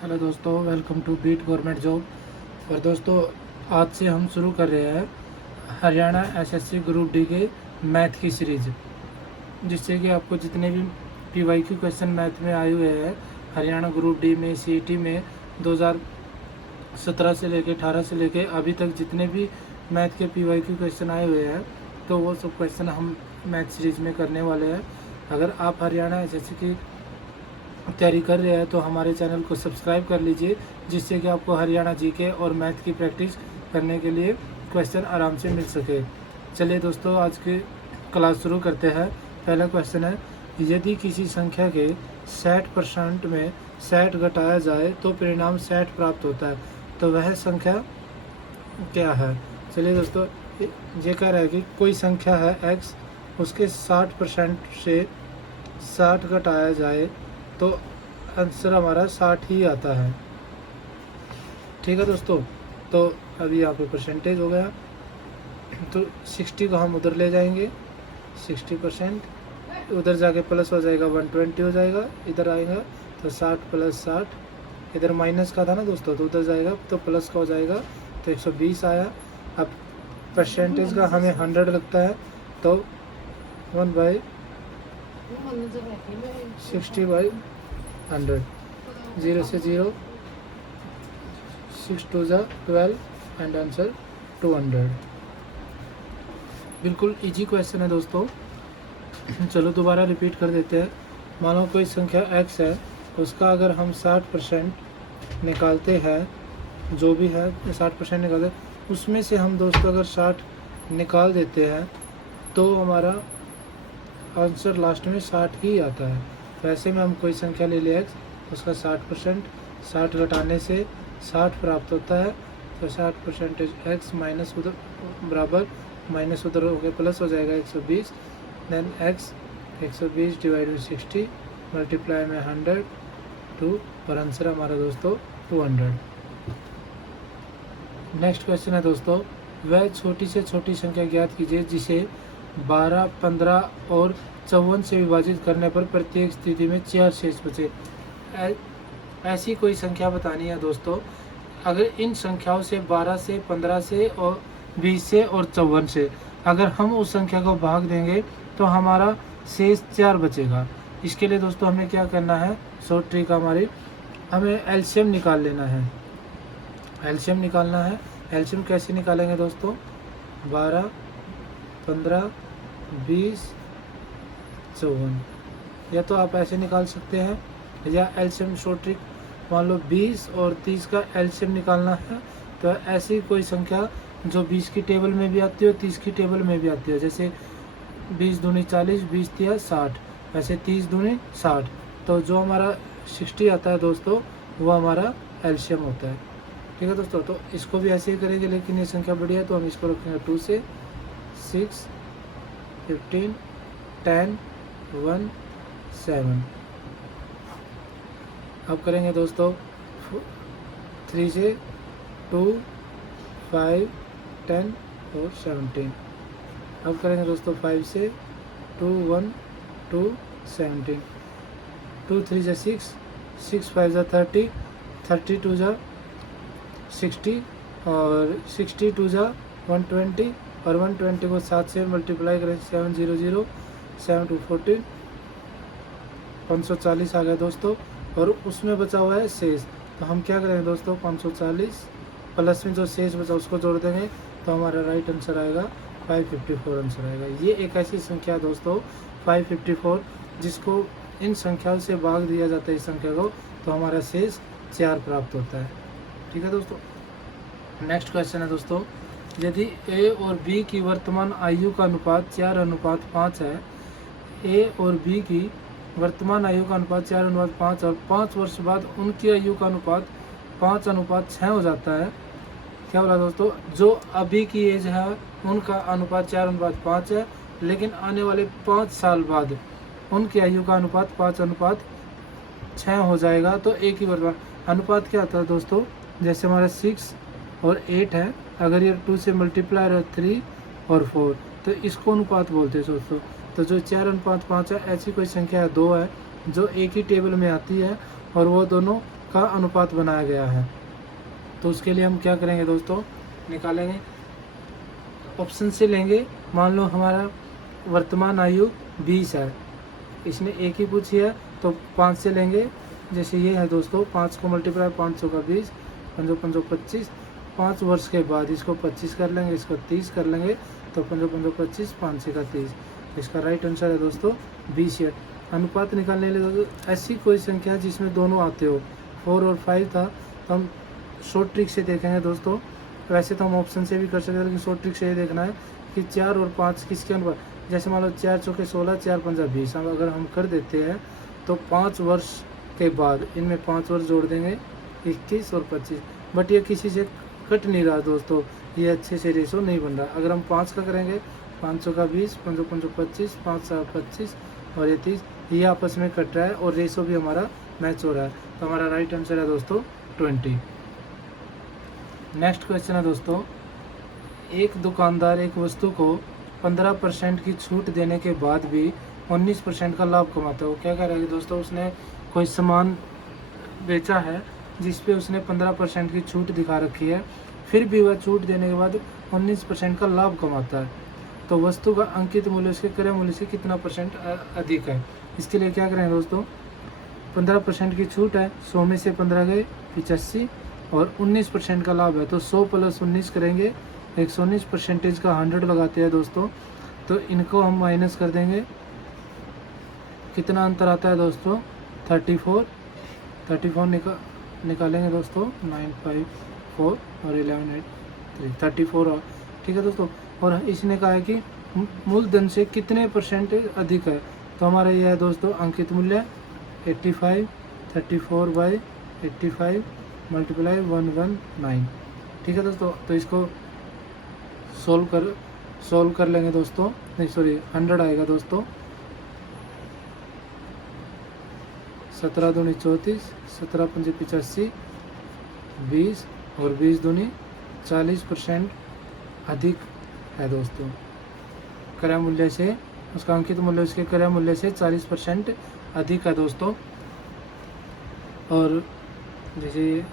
Hello दोस्तों, welcome to beat government job. और दोस्तों, आज से हम शुरू कर रहे हैं हरियाणा एसएससी ग्रुप डी के मैथ की सीरीज, जिससे कि आपको जितने भी पीवाईक्यू क्वेश्चन मैथ में आए हुए हैं हरियाणा ग्रुप डी में, सीईटी में 2017 से लेके 18 से लेके अभी तक जितने भी मैथ के पीवाईक्यू क्वेश्चन आए हुए हैं, तो वो सब क्वेश्चन हम मैथ सीरीज में करने वाले हैं। अगर आप हरियाणा एसएससी की तैयारी कर रहे हैं तो हमारे चैनल को सब्सक्राइब कर लीजिए, जिससे कि आपको हरियाणा जीके और मैथ की प्रैक्टिस करने के लिए क्वेश्चन आराम से मिल सके। चलिए दोस्तों, आज की क्लास शुरू करते हैं। पहला क्वेश्चन है, यदि किसी संख्या के 60% में 60 घटाया जाए तो परिणाम 60 प्राप्त होता है, तो वह संख्या क्या है। चलिए दोस्तों, ये कह रहा है कि कोई संख्या है x, उसके 60% से 60 घटाया जाए तो आंसर हमारा 60 ही आता है। ठीक है दोस्तों, तो अभी यहाँ पे परसेंटेज हो गया, तो 60 को हम उधर ले जाएंगे, 60%, उधर जाके प्लस हो जाएगा 120 हो जाएगा, इधर आएगा तो 60 + 60, इधर माइनस का था ना दोस्तों, तो उधर जाएगा तो प्लस का हो जाएगा, तो 120 आया। अब परसेंटेज का हमें 100 लगता है, तो 1/60/100, 0 से 0, 6 2 12 एंड आंसर 200। बिल्कुल इजी क्वेश्चन है दोस्तों। चलो दोबारा रिपीट कर देते हैं। मान लो कोई संख्या x है, उसका अगर हम 60% निकालते हैं, जो भी है 60% निकालते हैं, उसमें से हम दोस्तों अगर 60 निकाल देते हैं तो हमारा आंसर लास्ट में 60 ही आता है। वैसे में हम कोई संख्या ले लें x, उसका 60%, 60 घटाने से 60 प्राप्त होता है, तो 60% x माइनस उधर बराबर माइनस उधर हो गया प्लस हो जाएगा 120, देन x 120 डिवाइड 60 मल्टीप्लाई में 100 2, और आंसर हमारा दोस्तों 200। नेक्स्ट क्वेश्चन है दोस्तों, वह छोटी से छोटी संख्या ज्ञात कीजिए जिसे 12, 15 और 54 से विभाजित करने पर प्रत्येक स्थिति में 4 शेष बचे। ऐसी कोई संख्या बतानी है दोस्तों। अगर इन संख्याओं से 12 से, 15 से और 20 से और 54 से अगर हम उस संख्या को भाग देंगे तो हमारा शेष 4 बचेगा। इसके लिए दोस्तों हमें क्या करना है, शॉर्ट ट्रिक हमारी, हमें एलसीएम निकाल लेना है। एलसीएम निकालना है। एलसीएम कैसे निकालेंगे दोस्तों, 12, 15, 20, 54, या तो आप ऐसे निकाल सकते हैं, या एलसीएम शॉर्ट ट्रिक, मान लो 20 और 30 का एलसीएम निकालना है, तो ऐसी कोई संख्या जो 20 की टेबल में भी आती है और 30 की टेबल में भी आती है, जैसे 20 दूनी 40, 20 तिया 60, वैसे 30 दूनी 60, तो जो हमारा 60 आता है दोस्तों वो हमारा एलसीएम होता है। ठीक है दोस्तों, तो इसको भी ऐसे ही करेंगे, लेकिन ये संख्या बढ़िया है तो हम इसको रखेंगे 2 से 6, 15, 10, 1, 7। अब करेंगे दोस्तों 3 से 2, 5, 10 और 17। अब करेंगे दोस्तों 5 से 2, 1, 2, 17, 2 3 जा 6, 6 5 जा 30, 32 जा 60, और 62 जा 120, और 120 को 7 से मल्टीप्लाई करें 700, 7 2 14, 540 आ गया दोस्तों। और उसमें बचा हुआ है शेष, तो हम क्या करेंगे दोस्तों, 540 प्लस में जो शेष बचा उसको जोड़ देंगे, तो हमारा राइट आंसर आएगा 554 आंसर आएगा। ये एक ऐसी संख्या दोस्तों 554, जिसको इन संख्याओं से भाग दिया जाता है इस संख्या को, तो हमारा शेष 4 प्राप्त होता है। ठीक है दोस्तों, नेक्स्ट क्वेश्चन है दोस्तों, यदि ए और बी की वर्तमान आयु का अनुपात 4:5 है, ए और बी की वर्तमान आयु का अनुपात 4:5 और 5 वर्ष बाद उनकी आयु का अनुपात 5:6 हो जाता है। क्या बोला दोस्तों, जो अभी की एज है उनका अनुपात 4:5 है, लेकिन आने वाले 5 साल बाद उनकी आयु का अनुपात 5:6 हो जाएगा। तो एक ही वर्तमान अनुपात क्या आता है दोस्तों, जैसे हमारा 6 और 8 है, अगर ये 2 से मल्टीप्लाई है 3 और 4, तो इसको अनुपात बोलते हैं दोस्तों। तो जो 4:5 है, ऐसी कोई संख्या 2 है जो एक ही टेबल में आती है और वो दोनों का अनुपात बनाया गया है। तो उसके लिए हम क्या करेंगे दोस्तों, निकालेंगे। ऑप्शन से लेंगे। मान लो हमारा वर्तमान आयु 20 है, इसने एक ही पूछी है, तो 5 से लेंगे। जैसे ये है दोस्तों, 5 को मल्टीप्लाई 500 का 20, 5 5 25, 5 वर्ष के बाद इसको 25 कर लेंगे, इसको 30 कर लेंगे, तो 5 5 25, 5 का 30। इसका राइट आंसर है दोस्तों 20 ईयर। अनुपात निकालने के लिए दोस्तों ऐसी कोई संख्या जिसमें दोनों आते हो, 4 और 5 था, तो हम शॉर्ट ट्रिक से देखेंगे दोस्तों। वैसे तो हम ऑप्शन से भी कर सकते हैं, लेकिन शॉर्ट ट्रिक से ये देखना है कि 4 और 5 किसके अनुपात। जैसे मान लो 4 चौके 16, 4 पंजा 20, हम अगर हम कर देते हैं तो 5 वर्ष के बाद इनमें 5 वर्ष जोड़ देंगे, 21 और 25। बट ये किसी से कट नहीं रहा दोस्तों, ये अच्छे से रेशो नहीं बन रहा। अगर हम 5 का करेंगे, 500 का 20, 5 5 25, 5 7 25 और ये 30, ये आपस में कट रहा है और रेशो भी हमारा मैच हो रहा है। तो हमारा राइट आंसर है दोस्तों 20। नेक्स्ट क्वेश्चन है दोस्तों, एक दुकानदार एक वस्तु को 15% की छूट देने के बाद भी 19% का लाभ कमाता है। वो क्या कह रहा है दोस्तों, उसने कोई सामान बेचा है जिस पे उसने 15% की छूट दिखा रखी है, फिर भी वह छूट देने के बाद 19% का लाभ कमाता है। तो वस्तु का अंकित मूल्य उसके क्रय मूल्य से कितना परसेंट अधिक है। इसके लिए क्या करें दोस्तों, 15% की छूट है, 100 में से 15 गए 85 और 19% का लाभ है, तो 100 + 19 करेंगे, 119% का 100 लगाते हैं दोस्तों। तो इनको हम माइनस कर देंगे, कितना अंतर आता है दोस्तों, 34 निकालेंगे दोस्तों, 954 और 11 8 34 और ठीक है दोस्तों। और इसने कहा है कि मूलधन से कितने % अधिक है, तो हमारा यह है दोस्तों अंकित मूल्य 85, 34/85 × 119। ठीक है दोस्तों, तो इसको सोल्व कर लेंगे दोस्तों, नहीं सॉरी 100 आएगा दोस्तों, 17 दूनी 34, 17 पंजे 85, 20 और 20 दूनी 40% अधिक है दोस्तों क्रय मूल्य से। उसका अंकित मूल्य उसके क्रय मूल्य से 40% अधिक है दोस्तों। और जैसे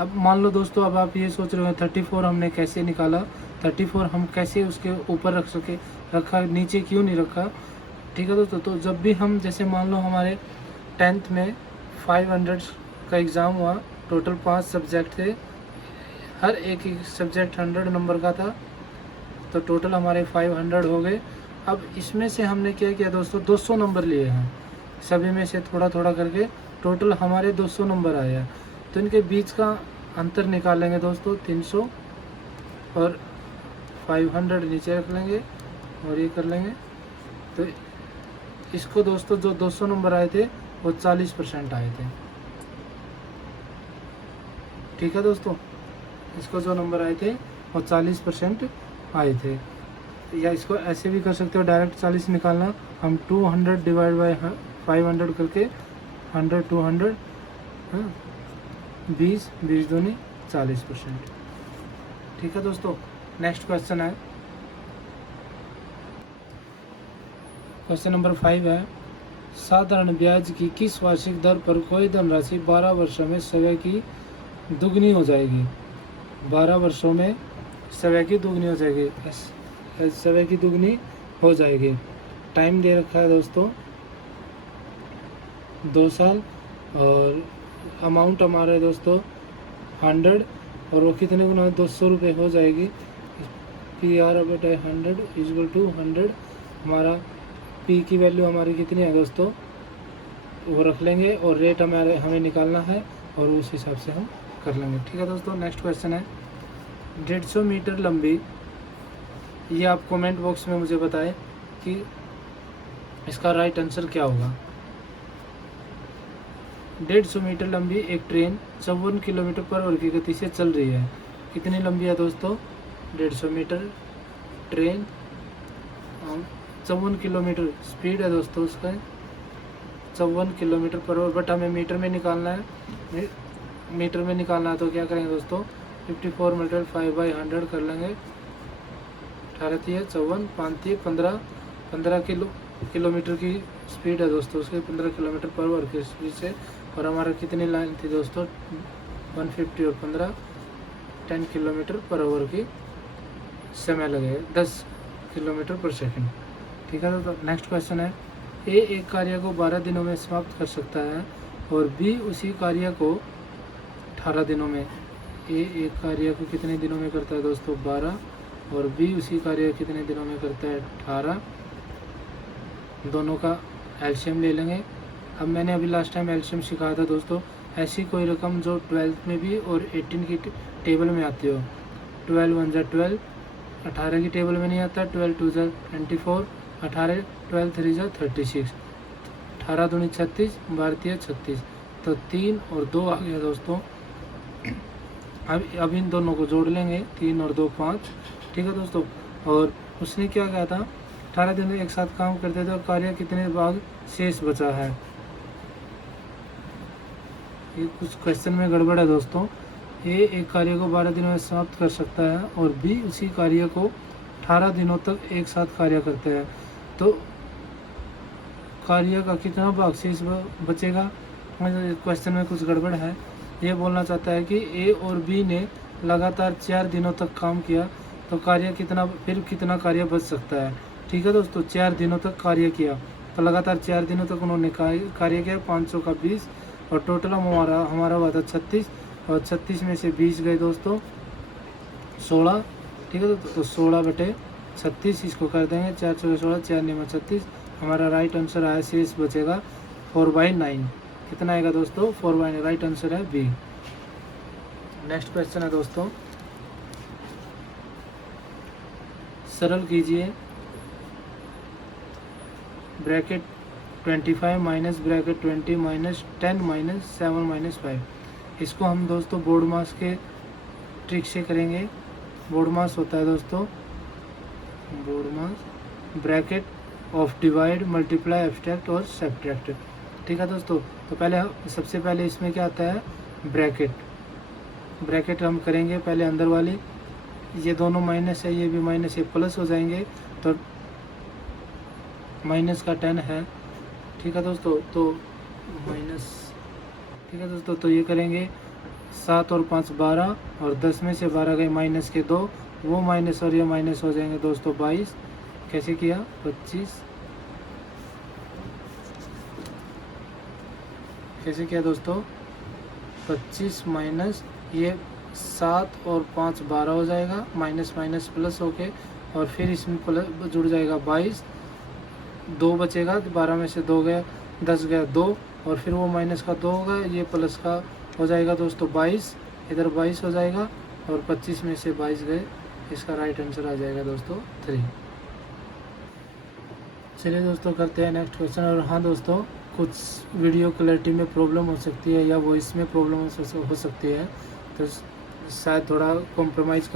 अब मान लो दोस्तों, अब आप ये सोच रहे हो 34 हमने कैसे निकाला, 34 हम कैसे उसके ऊपर रखा, नीचे क्यों नहीं रखा। ठीक है दोस्तों, तो जब भी हम जैसे मान लो हमारे 10th में 500 का एग्ज़ाम हुआ, टोटल 5 सब्जेक्ट थे, हर एक सब्जेक्ट 100 नंबर का था, तो टोटल हमारे 500 हो गए। अब इसमें से हमने क्या किया दोस्तों, 200 नंबर लिए हैं, सभी में से थोड़ा थोड़ा करके टोटल हमारे 200 नंबर आए हैं। तो इनके बीच का अंतर निकाल लेंगे दोस्तों, 300 और 500 नीचे रख लेंगे और ये कर लेंगे। तो इसको दोस्तों जो 200 नंबर आए थे वो 40% आए थे। ठीक है दोस्तों, इसको जो नंबर आए थे वो 40% आए थे। या इसको ऐसे भी कर सकते हो, डायरेक्ट 40 निकालना, हम 200 डिवाइड बाई 500 करके 100 200 20 20 दूनी 40%। ठीक है दोस्तों, नेक्स्ट क्वेश्चन है, क्वेश्चन नंबर 5 है, साधारण ब्याज की किस वार्षिक दर पर कोई धनराशि 12 वर्षों में स्वयं की दुगनी हो जाएगी। 12 वर्षों में स्वयं की दुगनी हो जाएगी, स्वयं की दुगनी हो जाएगी। टाइम दे रखा है दोस्तों 2 साल और अमाउंट हमारा है दोस्तों 100 और वो कितने गुना 200 रुपये हो जाएगी। PR/100 = 100। हमारा P की वैल्यू हमारी कितनी है दोस्तों, वो रख लेंगे और रेट हमें निकालना है और उस हिसाब से हम कर लेंगे। ठीक है दोस्तों, नेक्स्ट क्वेश्चन है, 150 मीटर लंबी, ये आप कमेंट बॉक्स में मुझे बताएं कि इसका राइट आंसर क्या होगा। 150 मीटर लंबी एक ट्रेन 54 किलोमीटर/आवर की गति से चल रही है। कितनी लंबी है दोस्तों, 150 मीटर ट्रेन, 54 किलोमीटर स्पीड है दोस्तों उसका, 54 किलोमीटर/आवर, बट हमें मीटर में निकालना है। मीटर में निकालना है तो क्या करेंगे दोस्तों, 54 × 5/100 कर लेंगे, 18 54 5 15 किलोमीटर की स्पीड है दोस्तों उसके, 15 किलोमीटर/आवर की स्पीड से और हमारा कितनी लाइन थी दोस्तों, 150 और 15 10 किलोमीटर पर आवर की समय लगेगा, 10 किलोमीटर पर सेकंड। ठीक है, तो नेक्स्ट क्वेश्चन है, ए एक कार्य को 12 दिनों में समाप्त कर सकता है और बी उसी कार्य को 18 दिनों में। ए एक कार्य को कितने दिनों में करता है दोस्तों, 12, और बी उसी कार्य को कितने दिनों में करता है, 18। दोनों का एलसीएम ले लेंगे। अब मैंने अभी लास्ट टाइम एलसीएम सिखाया था दोस्तों, ऐसी कोई रकम जो 12th में भी और 18 की टेबल में आती हो। 12 1 जा 12, 18 की टेबल में नहीं आता, 12 2 जा 24, 18 12 3 जा 36, 18 दूनी 36, 12 36, तो 3 और 2 आ गया दोस्तों। अब इन दोनों को जोड़ लेंगे, 3 और 2 5। ठीक है दोस्तों, और उसने क्या कहा था, 18 दिन एक साथ काम करते थे और कार्य कितने भाग शेष बचा है। ये कुछ क्वेश्चन में गड़बड़ है दोस्तों। ए एक कार्य को 12 दिनों में समाप्त कर सकता है और बी उसी कार्य को 18 दिनों तक एक साथ कार्य करते हैं, तो कार्य का कितना भाग शेष बचेगा। क्वेश्चन में कुछ गड़बड़ है। ये बोलना चाहता है कि ए और बी ने लगातार 4 दिनों तक काम किया, तो कार्य कितना कार्य बच सकता है। ठीक है दोस्तों, 4 दिनों तक कार्य किया, तो लगातार 4 दिनों तक उन्होंने कार्य किया, 500 का 20, और टोटल हमारा हुआ था 36, और 36 में से 20 गए दोस्तों 16। ठीक है, तो 16/36 इसको कर देंगे, 4 4 16, 4 9 36। हमारा राइट आंसर आया, शेष बचेगा 4/9। कितना आएगा दोस्तों, 4/9। राइट आंसर है बी। नेक्स्ट क्वेश्चन है दोस्तों, सरल कीजिए bracket 25 minus bracket 20 minus 10 minus 7 minus 5। इसको हम दोस्तों बोर्ड मास के ट्रिक से करेंगे। बोर्ड मास होता है दोस्तों, board mass bracket of divide multiply abstract और सब्ट्रैक्ट। ठीक है दोस्तों, तो सबसे पहले इसमें क्या आता है, ब्रैकेट हम करेंगे पहले अंदर वाली, ये दोनों माइनस है, ये भी माइनस, ये प्लस हो जाएंगे, तो माइनस का 10 है। ठीक है दोस्तों, तो माइनस, ठीक है दोस्तों, तो ये करेंगे 7 और 5 12, और 10 में से 12 गए माइनस के 2, वो माइनस और ये माइनस हो जाएंगे दोस्तों 22। कैसे किया, 25, कैसे किया दोस्तों, 25 माइनस ये 7 और 5 12 हो जाएगा, माइनस माइनस प्लस होके, और फिर इसमें प्लस जुड़ जाएगा 22, 2 बचेगा, 12 में से 2 गया, 10 गया 2, और फिर वो माइनस का 2 होगा, ये प्लस का हो जाएगा दोस्तों 22, इधर 22 हो जाएगा, और 25 में से 22 गए, इसका राइट आंसर आ जाएगा दोस्तों 3। चलिए दोस्तों करते हैं नेक्स्ट क्वेश्चन। और हाँ दोस्तों, कुछ वीडियो क्लैरिटी में प्रॉब्लम हो सकती है या वॉइस में प्रॉब्लम हो सकती है, तो शायद थोड़ा कॉम्प्रोमाइज़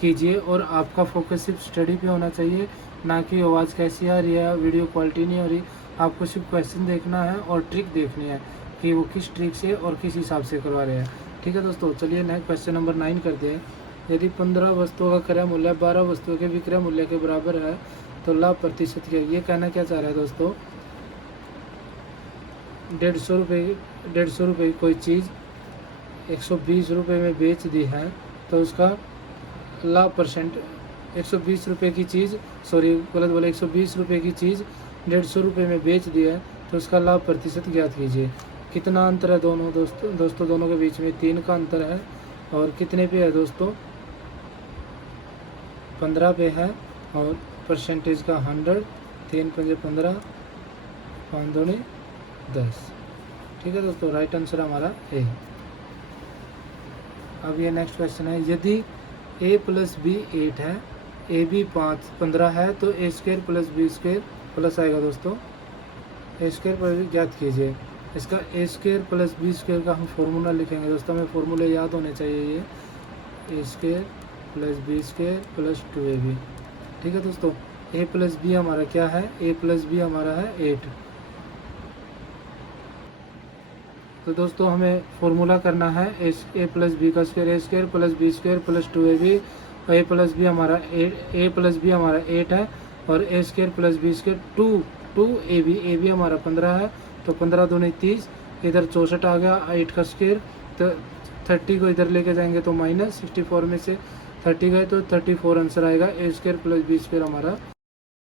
कीजिए, और आपका फोकस सिर्फ स्टडी पे होना चाहिए, ना कि आवाज़ कैसी आ रही है, वीडियो क्वालिटी नहीं हो रही। आपको सिर्फ क्वेश्चन देखना है और ट्रिक देखनी है कि वो किस ट्रिक से और किस हिसाब से करवा रहे हैं। ठीक है दोस्तों, चलिए नेक्स्ट क्वेश्चन नंबर 9 करते हैं। यदि 15 वस्तुओं का क्रय मूल्य 12 वस्तुओं के विक्रय मूल्य के बराबर है, तो लाभ प्रतिशत क्या। ये कहना क्या चाह रहा है दोस्तों, 150 रुपये की कोई चीज़ 120 रुपये में बेच दी है, तो उसका लाभ परसेंट 120 रुपये की चीज़, सॉरी गलत बोला, 120 रुपये की चीज़ 150 रुपये में बेच दी है, तो उसका लाभ प्रतिशत ज्ञात कीजिए। कितना अंतर है दोनों दोस्तों दोनों के बीच में 3 का अंतर है, और कितने पे है दोस्तों, 15 पे है, और परसेंटेज का 100, 3 5 15, 5 दूनी 10। ठीक है दोस्तों, राइट आंसर हमारा ए। अब ये नेक्स्ट क्वेश्चन है, यदि a प्लस बी 8 है, ए बी 15 है, तो A square plus B square plus आएगा दोस्तों, ए स्क्वायर पर ज्ञात कीजिए। इसका A square plus B square का हम फॉर्मूला लिखेंगे दोस्तों, हमें फॉर्मूले याद होने चाहिए। ये A square plus B square plus 2ab। ठीक है दोस्तों, a प्लस बी हमारा क्या है, a प्लस बी हमारा है 8। तो दोस्तों हमें फॉर्मूला करना है ए प्लस बी का square, A square plus B square plus 2ab। A plus B हमारा 8 है, और A square plus B square 2ab, A B हमारा 15 है, तो 15 दूनी 30, इधर 64 आ गया 8 का स्क्वायर, तो 30 को इधर लेके जाएंगे तो -64 में से 30 गए तो 34 आंसर आएगा। ए स्क्वायर प्लस बी स्क्वायर हमारा